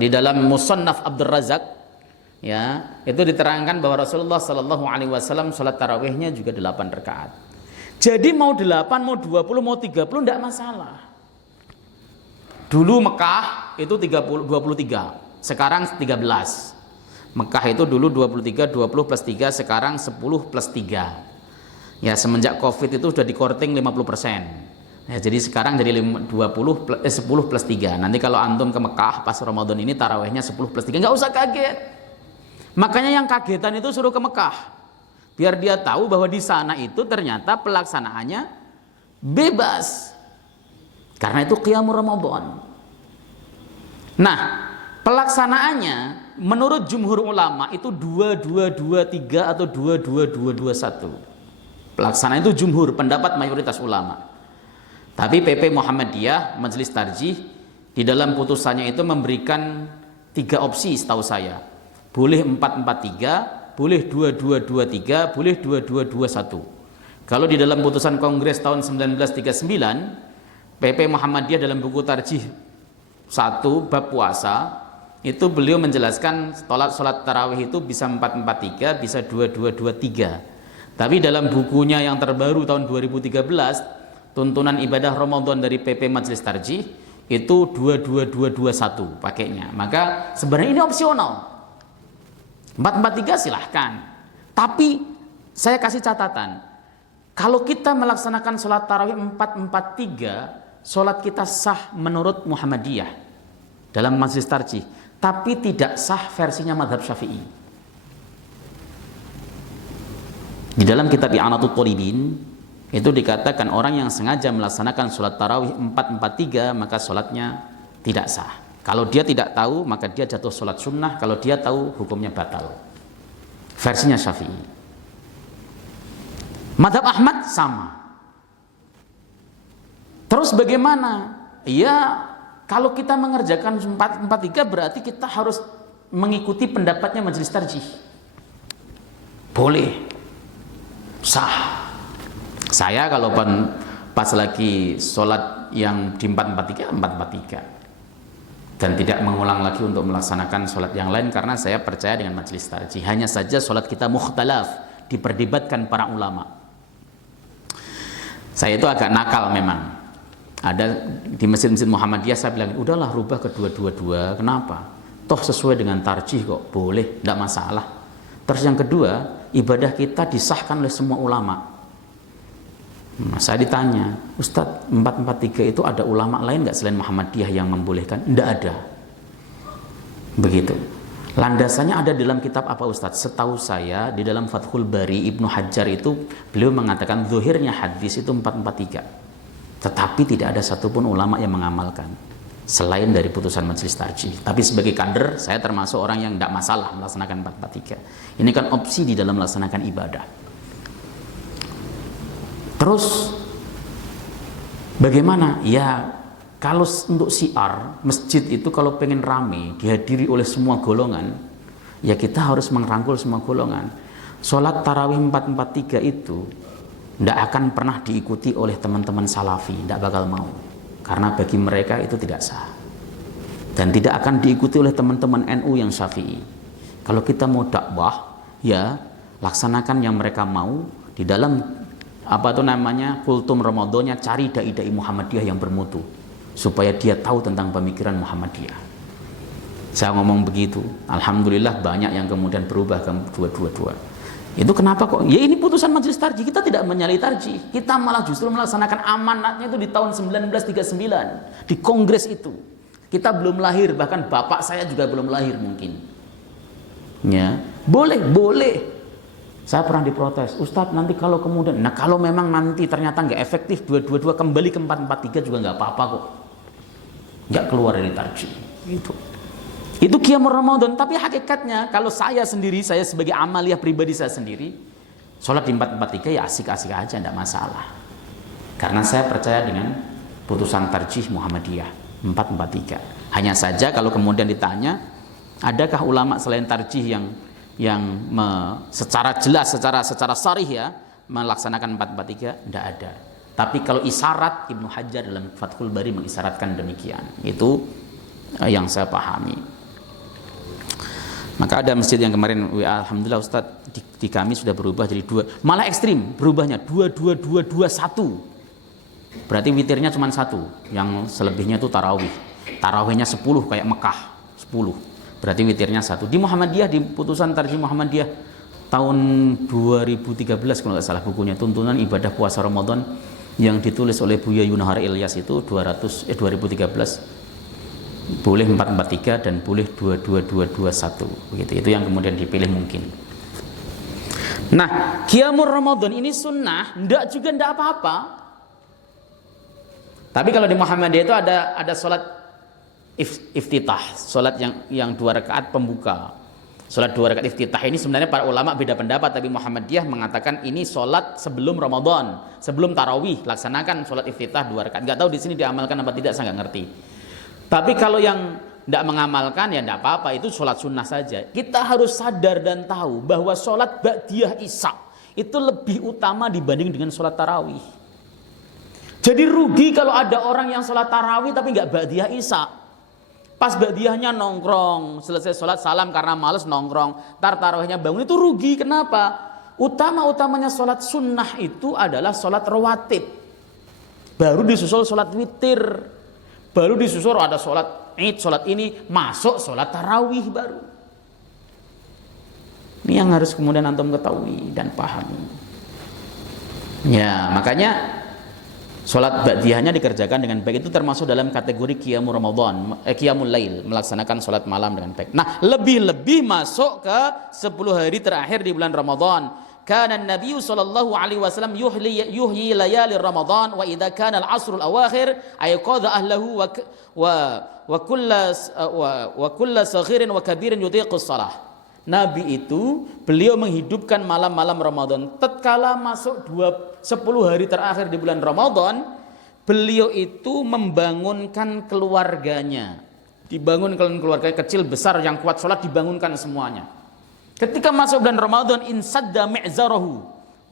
di dalam Musannaf Abdul Razak, ya, itu diterangkan bahwa Rasulullah SAW sholat tarawihnya juga 8 rakaat. Jadi mau 8, mau 20, mau 30 tidak masalah. Dulu Mekah itu 23, sekarang 13. Mekah itu dulu 23, 20 plus 3, sekarang 10 plus 3. Ya, semenjak Covid itu sudah dikorting 50%. Ya, jadi sekarang jadi 10 plus 3. Nanti kalau antum ke Mekah pas Ramadan ini tarawihnya 10 plus 3, nggak usah kaget. Makanya yang kagetan itu suruh ke Mekah, biar dia tahu bahwa di sana itu ternyata pelaksanaannya bebas, karena itu qiyamul Ramadan. Nah, pelaksanaannya menurut jumhur ulama itu 2223 atau 22221. Pelaksanaan itu jumhur, pendapat mayoritas ulama. Tapi PP Muhammadiyah Majelis Tarjih di dalam putusannya itu memberikan 3 opsi setahu saya. Boleh 443, boleh 2223, boleh 2221. Kalau di dalam putusan Kongres tahun 1939, PP Muhammadiyah dalam buku Tarjih 1 bab puasa itu beliau menjelaskan sholat tarawih itu bisa 443, bisa 2223. Tapi dalam bukunya yang terbaru tahun 2013, tuntunan ibadah Ramadan dari PP Majelis Tarjih itu 22221 pakainya. Maka sebenarnya ini opsional. 443 silahkan. Tapi saya kasih catatan, kalau kita melaksanakan sholat tarawih 443, sholat kita sah menurut Muhammadiyah dalam Majelis Tarjih, tapi tidak sah versinya mazhab Syafi'i. Di dalam kitab I'anatul Thalibin itu dikatakan orang yang sengaja melaksanakan sholat tarawih 443 maka sholatnya tidak sah. Kalau dia tidak tahu maka dia jatuh sholat sunnah, kalau dia tahu hukumnya batal. Versinya Syafi'i. Madhab Ahmad sama. Terus bagaimana? Ya, kalau kita mengerjakan 443 berarti kita harus mengikuti pendapatnya majelis tarjih. Boleh, sah. Saya kalau pas lagi sholat yang di 443 dan tidak mengulang lagi untuk melaksanakan sholat yang lain, karena saya percaya dengan majelis tarjih. Hanya saja sholat kita mukhtalaf, diperdebatkan para ulama. Saya itu agak nakal memang. Ada di masjid-masjid Muhammadiyah saya bilang, udahlah rubah kedua-dua. Kenapa? Toh sesuai dengan tarjih kok, boleh, tidak masalah. Terus yang kedua, ibadah kita disahkan oleh semua ulama. Nah, saya ditanya, Ustadz, 443 itu ada ulama lain nggak selain Muhammadiyah yang membolehkan? Tidak ada. Begitu. Landasannya ada dalam kitab apa Ustadz? Setahu saya di dalam Fathul Bari Ibnu Hajar itu beliau mengatakan zahirnya hadis itu 443. Tetapi tidak ada satupun ulama yang mengamalkan selain dari putusan majelis tarjih. Tapi sebagai kader, saya termasuk orang yang tidak masalah melaksanakan 443. Ini kan opsi di dalam melaksanakan ibadah. Terus bagaimana? Ya kalau untuk syiar masjid itu kalau pengen rame dihadiri oleh semua golongan, ya kita harus merangkul semua golongan. Sholat tarawih 443 itu tidak akan pernah diikuti oleh teman-teman salafi, tidak bakal mau, karena bagi mereka itu tidak sah, dan tidak akan diikuti oleh teman-teman NU yang syafi'i. Kalau kita mau dakwah, ya laksanakan yang mereka mau di dalam kultum Ramadannya, cari dai-dai Muhammadiyah yang bermutu supaya dia tahu tentang pemikiran Muhammadiyah. Saya ngomong begitu, alhamdulillah banyak yang kemudian berubah ke dua-dua. Itu kenapa kok? Ya ini putusan majelis tarjih, kita tidak menyalahi tarjih. Kita malah justru melaksanakan amanatnya itu di tahun 1939 di kongres itu. Kita belum lahir, bahkan bapak saya juga belum lahir mungkin. Ya, boleh. Saya pernah diprotes, Ustadz nanti kalau kemudian, kalau memang nanti ternyata nggak efektif dua-dua kembali ke 443 juga nggak apa-apa kok, nggak keluar dari tarjih. Itu qiyamul Ramadan. Tapi hakikatnya kalau saya sendiri, saya sebagai amaliyah pribadi saya sendiri, sholat di 443 ya asik-asik aja, tidak masalah. Karena saya percaya dengan putusan tarjih Muhammadiyah 443. Hanya saja kalau kemudian ditanya, adakah ulama selain tarjih yang secara jelas, secara sharih ya melaksanakan 443? Tidak ada. Tapi kalau isyarat, Ibnu Hajar dalam Fathul Bari mengisyaratkan demikian. Itu yang saya pahami. Maka ada masjid yang kemarin, alhamdulillah Ustadz, di kami sudah berubah jadi 2, malah ekstrim berubahnya 2. Berarti witirnya cuma 1, yang selebihnya itu tarawih. Tarawihnya 10 kayak Mekah, 10. Berarti witirnya 1. Di Muhammadiyah, di putusan tarjih Muhammadiyah tahun 2013 kalau nggak salah, bukunya Tuntunan Ibadah Puasa Ramadan yang ditulis oleh Buya Yunahar Ilyas itu 2013 boleh 443 dan boleh 22221 begitu. Itu yang kemudian dipilih mungkin. Nah, qiyamul Ramadan ini sunnah, ndak apa-apa. Tapi kalau di Muhammadiyah itu ada sholat iftitah, sholat yang 2 rakaat pembuka. Sholat 2 rakaat iftitah ini sebenarnya para ulama beda pendapat, tapi Muhammadiyah mengatakan ini sholat sebelum Ramadan, sebelum tarawih, laksanakan sholat iftitah 2 rakaat. Nggak tahu di sini diamalkan apa tidak, saya nggak ngerti. Tapi kalau yang tidak mengamalkan ya tidak apa-apa, itu sholat sunnah saja. Kita harus sadar dan tahu bahwa sholat ba'diyah isya itu lebih utama dibanding dengan sholat tarawih. Jadi rugi kalau ada orang yang sholat tarawih tapi nggak ba'diyah isya. Pas ba'diyahnya nongkrong, selesai sholat salam karena males nongkrong, tarawihnya bangun, itu rugi. Kenapa? Utama-utamanya sholat sunnah itu adalah sholat rawatib, baru disusul sholat witir, baru disusul ada sholat id, sholat ini, masuk sholat tarawih baru. Ini yang harus kemudian antum ketahui dan pahami. Ya, makanya sholat ba'diyahnya dikerjakan dengan baik, itu termasuk dalam kategori qiyamul Ramadan, qiyamul lail, melaksanakan sholat malam dengan baik. Nah, lebih-lebih masuk ke 10 hari terakhir di bulan Ramadan. Kana Nabi sallallahu alaihi wasallam yuhyi layali Ramadan wa idza kana al-'asr al-awakhir ayqadha ahlahu wa kullu saghirin wa kabirin yutiqu shalah. Nabi itu beliau menghidupkan malam-malam Ramadan. Tatkala masuk 10 hari terakhir di bulan Ramadan, beliau itu membangunkan keluarganya, dibangun keluarga kecil besar yang kuat sholat, dibangunkan semuanya. Ketika masuk bulan Ramadan, insadda mi'zarahu,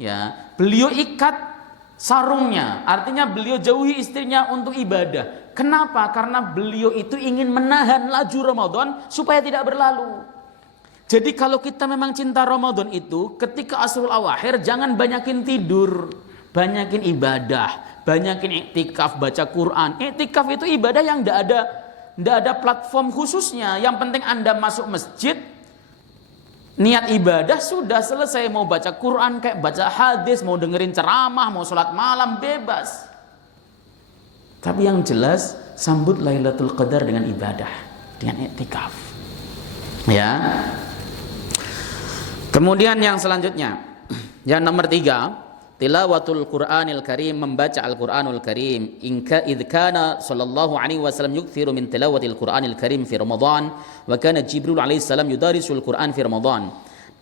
ya, beliau ikat sarungnya, artinya beliau jauhi istrinya untuk ibadah. Kenapa? Karena beliau itu ingin menahan laju Ramadan supaya tidak berlalu. Jadi kalau kita memang cinta Ramadan itu, ketika Asrul Awakhir jangan banyakin tidur, banyakin ibadah, banyakin iktikaf, baca Quran. Iktikaf itu ibadah yang tidak ada platform khususnya. Yang penting Anda masuk masjid, niat ibadah, sudah selesai. Mau baca Quran, kayak baca hadis, mau dengerin ceramah, mau sholat malam, bebas. Tapi yang jelas, sambut Lailatul Qadar dengan ibadah, dengan iktikaf. Ya. Kemudian yang selanjutnya, yang nomor 3, tilawatul Qur'anil Karim, membaca Al-Qur'anul Karim. Inka idkana sallallahu alaihi wasallam yukthiru min tilawatil Qur'anil Karim fi Ramadan, wa kana Jibril alaihi salam yudarisul Qur'an fi Ramadan.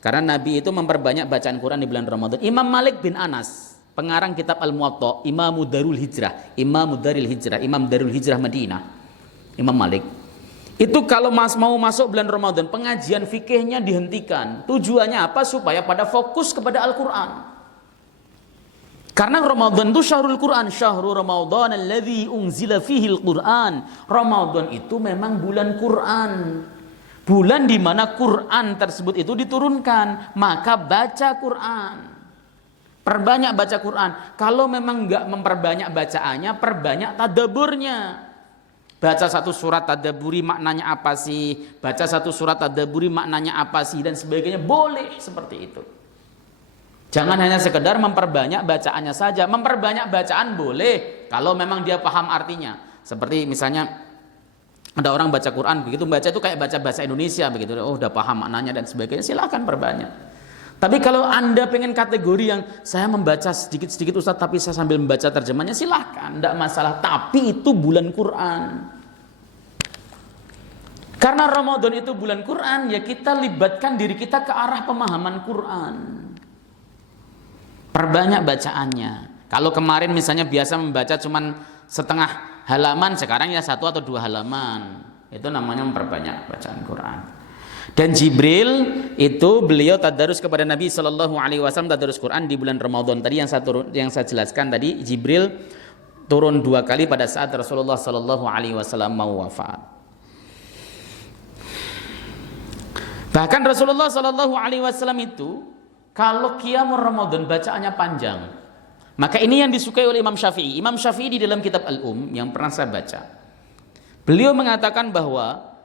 Karena Nabi itu memperbanyak bacaan Quran di bulan Ramadan. Imam Malik bin Anas, pengarang kitab Al-Muwatta, Imam Darul Hijrah Madinah, Imam Malik itu kalau mau masuk bulan Ramadan, pengajian fikihnya dihentikan. Tujuannya apa? Supaya pada fokus kepada Al-Quran. Karena Ramadan itu syahrul Quran, syahrul Ramadan alladzi unzila fihi al-Quran. Ramadan itu memang bulan Quran, bulan di mana Quran tersebut itu diturunkan. Maka baca Quran, perbanyak baca Quran. Kalau memang enggak memperbanyak bacaannya, perbanyak tadaburnya. Baca satu surat tadaburi maknanya apa sih? Baca satu surat tadaburi maknanya apa sih? Dan sebagainya, boleh seperti itu. Jangan hanya sekedar memperbanyak bacaannya saja. Memperbanyak bacaan boleh kalau memang dia paham artinya. Seperti misalnya ada orang baca Quran, begitu baca itu kayak baca bahasa Indonesia begitu. Oh, udah paham maknanya dan sebagainya, silakan perbanyak. Tapi kalau Anda pengen kategori yang saya membaca sedikit-sedikit Ustaz, tapi saya sambil membaca terjemahnya, silahkan, tidak masalah. Tapi itu bulan Quran. Karena Ramadan itu bulan Quran, ya kita libatkan diri kita ke arah pemahaman Quran. Perbanyak bacaannya. Kalau kemarin misalnya biasa membaca cuman setengah halaman, sekarang ya 1 atau 2 halaman. Itu namanya memperbanyak bacaan Quran. Dan Jibril itu beliau tadarus kepada Nabi Shallallahu Alaihi Wasallam, tadarus Quran di bulan Ramadan. Tadi yang saya jelaskan tadi, Jibril turun 2 kali pada saat Rasulullah Shallallahu Alaihi Wasallam mau wafat. Bahkan Rasulullah Shallallahu Alaihi Wasallam itu kalau qiyamul Ramadan bacaannya panjang. Maka ini yang disukai oleh Imam Syafi'i. Imam Syafi'i di dalam kitab Al-Um yang pernah saya baca, beliau mengatakan bahwa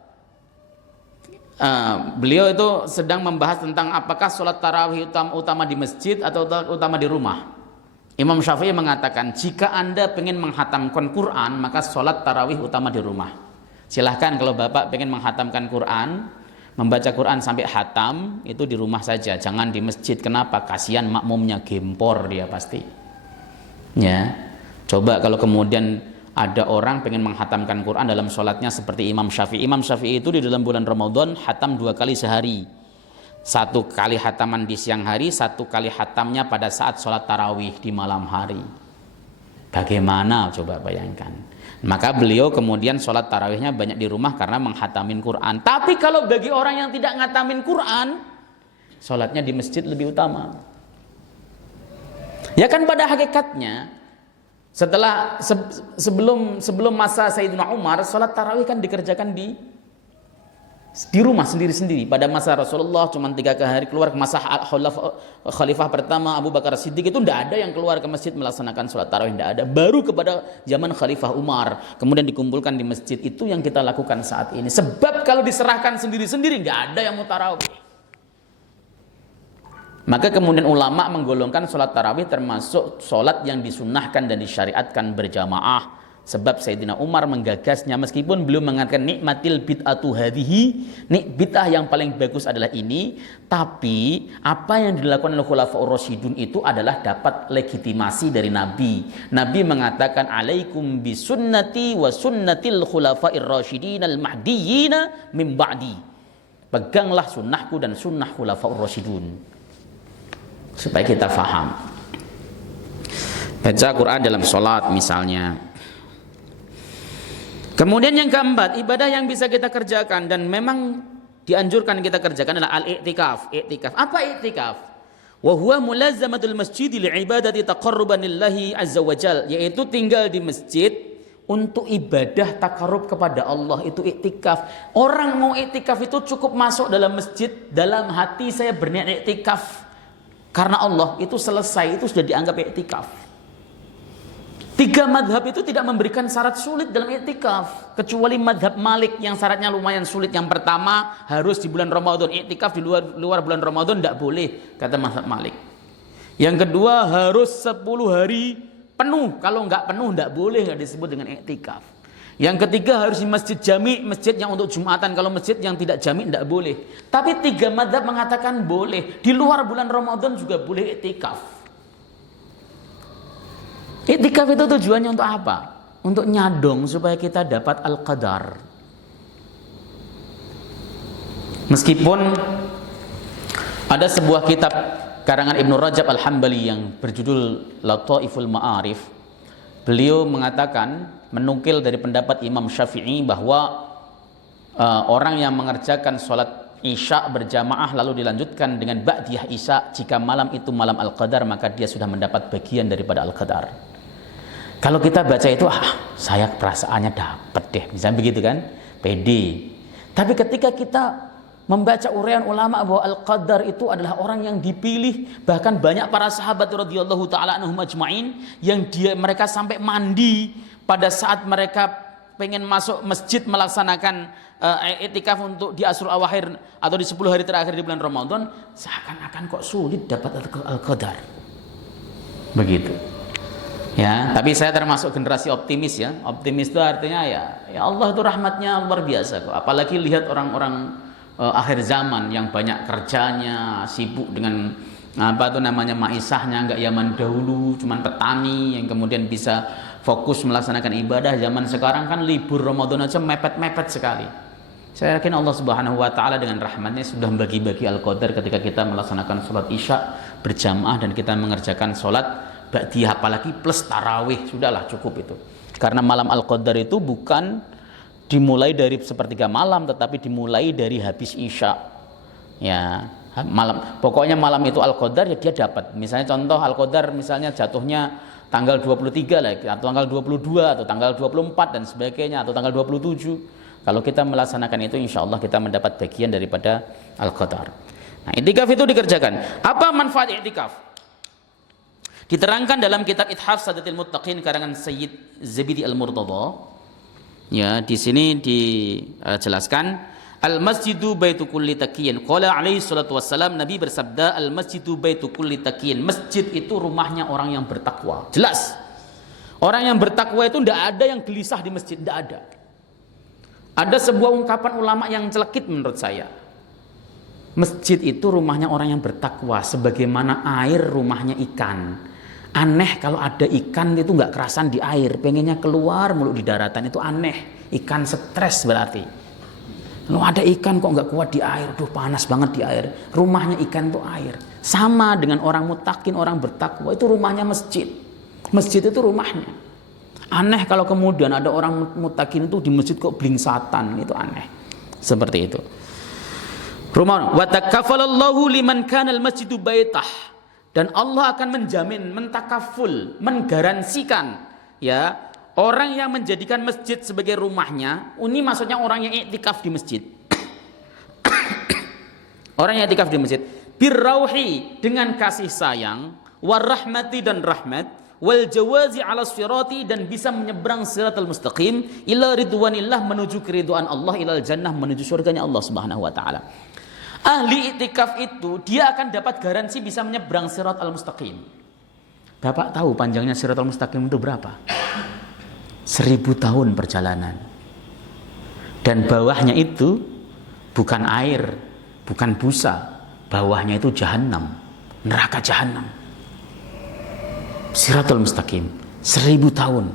beliau itu sedang membahas tentang apakah sholat tarawih utama di masjid atau utama di rumah. Imam Syafi'i mengatakan, jika Anda pengen menghatamkan Quran, maka sholat tarawih utama di rumah. Silahkan kalau Bapak pengen menghatamkan Quran, membaca Quran sampai hatam, itu di rumah saja, jangan di masjid. Kenapa? Kasihan makmumnya, gempor dia pasti. Ya, coba kalau kemudian ada orang pengen menghatamkan Quran dalam sholatnya seperti Imam Syafi'i. Imam Syafi'i itu di dalam bulan Ramadan hatam 2 kali sehari. 1 kali hataman di siang hari, 1 kali hatamnya pada saat sholat tarawih di malam hari. Bagaimana? Coba bayangkan. Maka beliau kemudian sholat tarawihnya banyak di rumah karena menghatamin Quran. Tapi kalau bagi orang yang tidak ngatamin Quran, sholatnya di masjid lebih utama. Ya kan pada hakikatnya setelah sebelum masa Sayyidina Umar, sholat tarawih kan dikerjakan di rumah sendiri-sendiri. Pada masa Rasulullah cuma 3 hari keluar. Ke masa Khalifah pertama Abu Bakar Siddiq itu tidak ada yang keluar ke masjid melaksanakan sholat tarawih, tidak ada. Baru kepada zaman Khalifah Umar kemudian dikumpulkan di masjid. Itu yang kita lakukan saat ini. Sebab kalau diserahkan sendiri-sendiri tidak ada yang mau tarawih. Maka kemudian ulama menggolongkan sholat tarawih termasuk sholat yang disunnahkan dan disyariatkan berjamaah. Sebab Sayyidina Umar menggagasnya, meskipun beliau mengatakan nikmatil bid'atu hadhihi, bid'ah yang paling bagus adalah ini, tapi apa yang dilakukan oleh Khulafaur Rasyidun itu adalah dapat legitimasi dari Nabi. Nabi mengatakan alaikum bisunnati wa sunnatil khulafair rasyidin al mahdiyina min ba'di. Peganglah sunnahku dan sunnah Khulafaur Rasyidun. Supaya kita faham. Baca Quran dalam sholat misalnya. Kemudian yang keempat, ibadah yang bisa kita kerjakan dan memang dianjurkan kita kerjakan adalah al-i'tikaf. I'tikaf. Apa i'tikaf? Wa huwa mulazamatul masjid li'ibadati taqarruban lillahi azza wajal, yaitu tinggal di masjid untuk ibadah takarrub kepada Allah, itu i'tikaf. Orang mau i'tikaf itu cukup masuk dalam masjid, dalam hati saya berniat i'tikaf karena Allah, itu selesai, itu sudah dianggap i'tikaf. 3 madhab itu tidak memberikan syarat sulit dalam i'tikaf, kecuali madhab Malik yang syaratnya lumayan sulit. Yang pertama, harus di bulan Ramadan. I'tikaf di luar bulan Ramadan tidak boleh, kata madhab Malik. Yang kedua, harus 10 hari penuh. Kalau nggak penuh tidak boleh, nggak disebut dengan i'tikaf. Yang ketiga, harus di masjid jami', masjid yang untuk Jumatan. Kalau masjid yang tidak jami' tidak boleh. Tapi 3 madhab mengatakan boleh. Di luar bulan Ramadan juga boleh i'tikaf. I'tikaf itu tujuannya untuk apa? Untuk nyadong supaya kita dapat al-qadar. Meskipun ada sebuah kitab karangan Ibnu Rajab Al-Hambali yang berjudul Lataiful Ma'arif, beliau mengatakan, menukil dari pendapat Imam Syafi'i bahwa orang yang mengerjakan sholat Isya berjamaah lalu dilanjutkan dengan ba'diyah Isya, jika malam itu malam Al-Qadar, maka dia sudah mendapat bagian daripada Al-Qadar. Kalau kita baca itu, saya perasaannya dapat deh, misalnya begitu kan, pede. Tapi ketika kita membaca uraian ulama bahwa Al-Qadar itu adalah orang yang dipilih, bahkan banyak para sahabat radhiyallahu taala anhum ajmain yang mereka sampai mandi pada saat mereka pengen masuk masjid melaksanakan i'tikaf untuk di Asrul Awakhir atau di 10 hari terakhir di bulan Ramadan, seakan-akan kok sulit dapat Al-Qadar. Begitu. Ya, tapi saya termasuk generasi optimis ya. Optimis itu artinya ya Allah itu rahmatnya luar biasa kok. Apalagi lihat orang-orang akhir zaman yang banyak kerjanya, sibuk dengan maisahnya, enggak zaman dahulu cuman petani yang kemudian bisa fokus melaksanakan ibadah. Zaman sekarang kan libur Ramadan aja mepet-mepet sekali. Saya yakin Allah Subhanahu wa taala dengan rahmatnya sudah membagi-bagi Al-Qadar ketika kita melaksanakan sholat Isya berjamaah dan kita mengerjakan sholat ba'diyah, apalagi plus tarawih, sudahlah cukup itu. Karena malam Al-Qadar itu bukan dimulai dari sepertiga malam, tetapi dimulai dari habis Isya. Ya, pokoknya malam itu Al-Qadar ya dia dapat. Misalnya contoh Al-Qadar misalnya jatuhnya tanggal 23 lagi, atau tanggal 22 atau tanggal 24 dan sebagainya, atau tanggal 27. Kalau kita melaksanakan itu, insya Allah kita mendapat bagian daripada Al-Qadar. Nah, i'tikaf itu dikerjakan. Apa manfaat i'tikaf? Diterangkan dalam kitab Ithaf Sadatil Muttaqin karangan Sayyid Zabidi Al-Murtada. Ya, di sini dijelaskan al-masjidu baitu kulli taqiyyin. Qala alaihi salatu wassalam, Nabi bersabda, al-masjidu baitu kulli taqiyyin. Masjid itu rumahnya orang yang bertakwa. Jelas. Orang yang bertakwa itu tidak ada yang gelisah di masjid, tidak ada. Ada sebuah ungkapan ulama yang celekit menurut saya. Masjid itu rumahnya orang yang bertakwa, sebagaimana air rumahnya ikan. Aneh kalau ada ikan itu nggak kerasan di air, pengennya keluar mulu di daratan, itu aneh. Ikan stres berarti. Kalau ada ikan kok nggak kuat di air, duh panas banget di air. Rumahnya ikan itu air. Sama dengan orang muttaqin, orang bertakwa, itu rumahnya masjid. Masjid itu rumahnya. Aneh kalau kemudian ada orang muttaqin itu di masjid kok blingsatan, itu aneh. Seperti itu. Rumah wa takaffalallahu liman kana al-masjidu baitah. Dan Allah akan menjamin, mentakaful, menggaransikan ya orang yang menjadikan masjid sebagai rumahnya. Ini maksudnya orang yang i'tikaf di masjid. Orang yang i'tikaf di masjid birrauhi, dengan kasih sayang, warahmati, dan rahmat, wal jawazi ala sirati, dan bisa menyeberang siratal mustaqim, ila ridwanillah, menuju keridhaan Allah, ilal jannah, menuju surganya Allah Subhanahu wa taala. Ahli i'tikaf itu dia akan dapat garansi bisa menyeberang sirat al-mustaqim. Bapak tahu panjangnya sirat al-mustaqim itu berapa? 1000 tahun perjalanan. Dan bawahnya itu bukan air, bukan busa. Bawahnya itu jahanam, neraka jahanam. Siratul mustaqim 1000 tahun.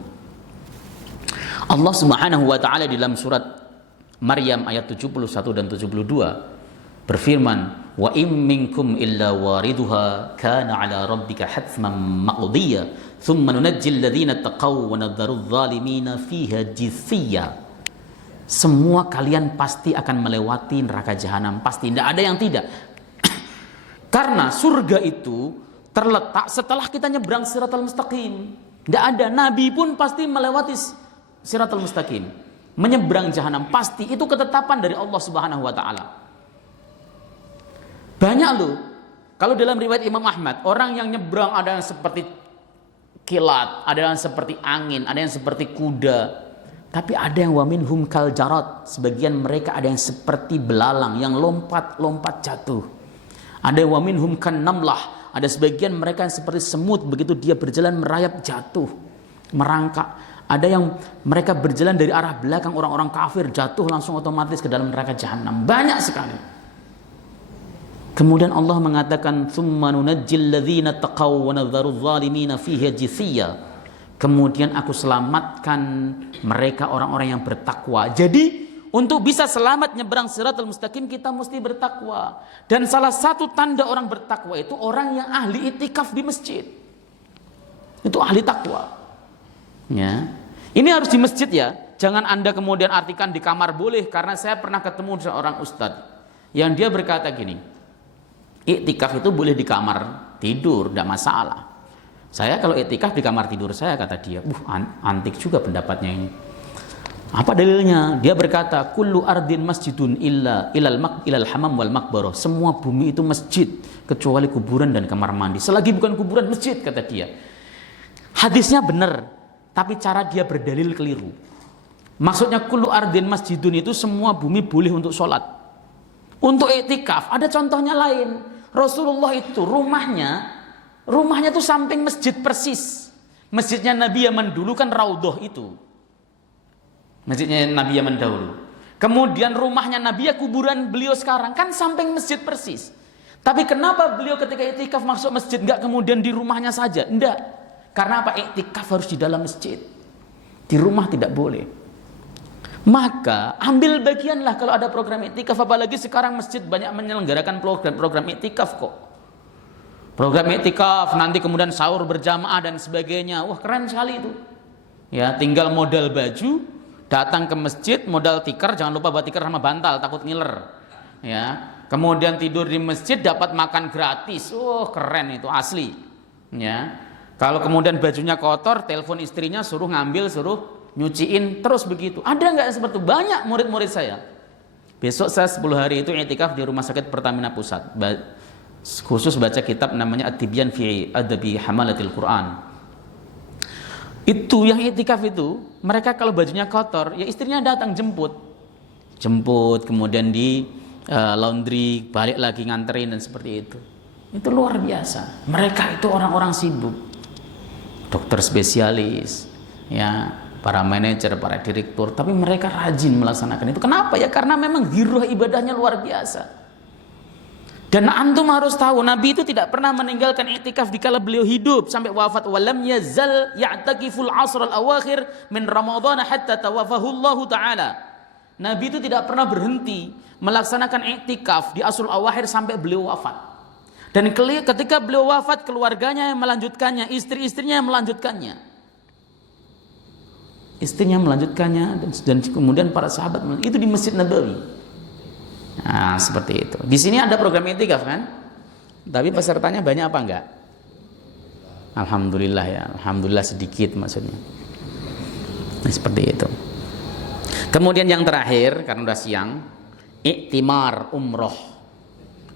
Allah Subhanahu wa taala dalam surat Maryam ayat 71 dan 72 berfirman, wa im minkum illa wariduha kana ala rabbika hatman maqdiya thumma nunajjil ladzina taqaw wa nadharu adh-dhalimina fiha jithiya. Semua kalian pasti akan melewati neraka jahanam, pasti, tidak ada yang tidak. Karena surga itu terletak setelah kita nyebrang Siratal Mustaqim. Tidak ada, Nabi pun pasti melewati Siratal Mustaqim, menyeberang jahanam pasti, itu ketetapan dari Allah Subhanahu wa taala. Banyak loh, kalau dalam riwayat Imam Ahmad, orang yang nyebrang ada yang seperti kilat, ada yang seperti angin, ada yang seperti kuda. Tapi ada yang wamin hum kal jarat, sebagian mereka ada yang seperti belalang yang lompat-lompat jatuh. Ada yang wamin hum kan namlah, ada sebagian mereka yang seperti semut, begitu dia berjalan merayap jatuh, merangkak. Ada yang mereka berjalan dari arah belakang, orang-orang kafir jatuh langsung otomatis ke dalam neraka jahanam. Banyak sekali. Kemudian Allah mengatakan tsumma nunajjil ladzina taqaw wa nadharu adh-dhalimina fiha jithiya. Kemudian aku selamatkan mereka orang-orang yang bertakwa. Jadi untuk bisa selamat nyebrang Siratal Mustaqim kita mesti bertakwa. Dan salah satu tanda orang bertakwa itu orang yang ahli itikaf di masjid. Itu ahli takwa. Ya. Ini harus di masjid ya. Jangan Anda kemudian artikan di kamar boleh, karena saya pernah ketemu seorang ustadz yang dia berkata gini, iktikaf itu boleh di kamar tidur, tidak masalah. Saya kalau iktikaf di kamar tidur saya, kata dia, antik juga pendapatnya ini. Apa dalilnya? Dia berkata, kullu ardin masjidun ilal hamam wal makbaroh. Semua bumi itu masjid kecuali kuburan dan kamar mandi. Selagi bukan kuburan, masjid, kata dia. Hadisnya benar, tapi cara dia berdalil keliru. Maksudnya kullu ardin masjidun itu semua bumi boleh untuk sholat. Untuk iktikaf ada contohnya lain. Rasulullah itu rumahnya tuh samping masjid persis. Masjidnya Nabi Yaman dulu kan Raudhah itu. Masjidnya Nabi Yaman dahulu. Kemudian rumahnya Nabi ya kuburan beliau sekarang kan samping masjid persis. Tapi kenapa beliau ketika iktikaf masuk masjid enggak kemudian di rumahnya saja? Enggak. Karena apa? Iktikaf harus di dalam masjid. Di rumah tidak boleh. Maka ambil bagianlah kalau ada program iktikaf, apalagi sekarang masjid banyak menyelenggarakan program iktikaf kok. Program iktikaf, nanti kemudian sahur berjamaah dan sebagainya. Wah, keren sekali itu. Ya, tinggal modal baju, datang ke masjid, modal tikar, jangan lupa bawa tikar sama bantal, takut ngiler. Ya, kemudian tidur di masjid, dapat makan gratis. Oh, keren itu, asli. Ya, kalau kemudian bajunya kotor, telepon istrinya, suruh ngambil, suruh nyuciin, terus begitu. Ada nggak seperti itu? Banyak murid-murid saya. Besok saya 10 hari itu iktikaf di Rumah Sakit Pertamina Pusat. Khusus baca kitab namanya At-Tibyan fi Adabi Hamalatil Quran. Itu yang iktikaf itu, mereka kalau bajunya kotor, ya istrinya datang jemput, kemudian di laundry, balik lagi nganterin dan seperti itu. Itu luar biasa. Mereka itu orang-orang sibuk, dokter spesialis, ya, para manajer, para direktur, tapi mereka rajin melaksanakan itu. Kenapa ya? Karena memang giroh ibadahnya luar biasa. Dan antum harus tahu, Nabi itu tidak pernah meninggalkan iktikaf dikala beliau hidup sampai wafat. Walam yazal ya'takiful asr al-awakhir min Ramadhan hatta tawafahu Allah Ta'ala. Nabi itu tidak pernah berhenti melaksanakan iktikaf di asrul awakhir sampai beliau wafat. Dan ketika beliau wafat, keluarganya yang melanjutkannya, istri-istrinya yang melanjutkannya. Istrinya melanjutkannya dan kemudian para sahabat itu di Masjid Nabawi. Nah, seperti itu. Di sini ada program iktikaf kan? Tapi pesertanya banyak apa enggak? Alhamdulillah ya. Alhamdulillah sedikit maksudnya. Nah, seperti itu. Kemudian yang terakhir, karena udah siang, iktimar umroh.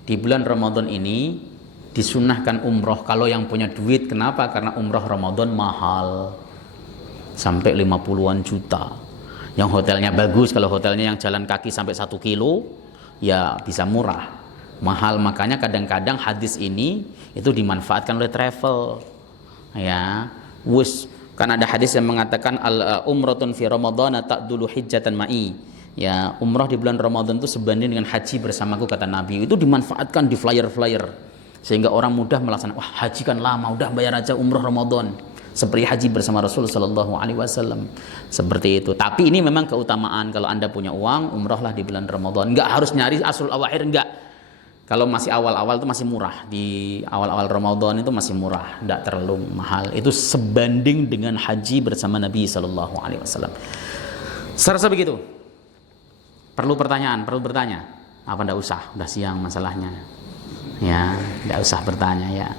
Di bulan Ramadan ini disunahkan umroh. Kalau yang punya duit, kenapa? Karena umroh Ramadan mahal. Sampai 50-an juta. Yang hotelnya bagus, kalau hotelnya yang jalan kaki sampai 1 kilo, ya bisa murah. Mahal, makanya kadang-kadang hadis ini itu dimanfaatkan oleh travel. Ya, kan ada hadis yang mengatakan umratun fi Ramadan ta'dulu hijjatan ma'i. Ya, umrah di bulan Ramadan itu sebanding dengan haji bersamaku, kata Nabi. Itu dimanfaatkan di flyer-flyer sehingga orang mudah melaksanakan. Wah, haji kan lama, udah bayar aja umrah Ramadan. Seperti haji bersama Rasul sallallahu alaihi wasallam. Seperti itu. Tapi ini memang keutamaan, kalau Anda punya uang, umrahlah di bulan Ramadan. Enggak harus nyari asrul awakhir, enggak. Kalau masih awal-awal itu masih murah. Di awal-awal Ramadan itu masih murah, enggak terlalu mahal. Itu sebanding dengan haji bersama Nabi sallallahu alaihi wasallam. Serasa begitu. Perlu pertanyaan, perlu bertanya? Apa ndak usah? Udah siang masalahnya. Ya, ndak usah bertanya ya.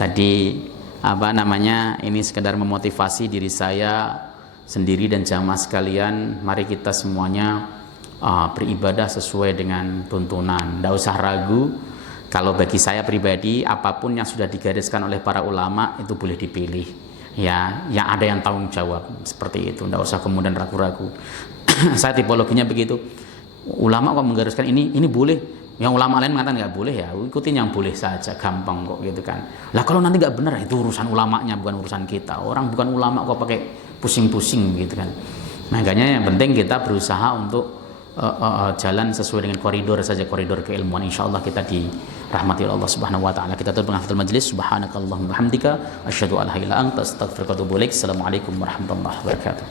Tadi apa namanya? Ini sekedar memotivasi diri saya sendiri dan jamaah sekalian. Mari kita semuanya beribadah sesuai dengan tuntunan. Ndak usah ragu. Kalau bagi saya pribadi, apapun yang sudah digariskan oleh para ulama itu boleh dipilih. Ya, yang ada yang tanggung jawab seperti itu. Ndak usah kemudian ragu-ragu. Saya tipologinya begitu. Ulama kok menggariskan ini boleh, yang ulama lain mengatakan nggak boleh, ya ikutin yang boleh saja, gampang kok gitu kan. Lah kalau nanti nggak benar itu urusan ulamanya, bukan urusan kita. Orang bukan ulama kok pakai pusing-pusing gitu kan. Makanya yang penting kita berusaha untuk jalan sesuai dengan koridor saja, koridor keilmuan. Insyaallah kita dirahmati oleh Allah Subhanahu wa taala. Kita tutup dengan hafal majlis. Subhanakallahumma bihamdika asyhadu an la ilaha illa anta astaghfiruka wa atubu ilaik. Assalamualaikum warahmatullahi wabarakatuh.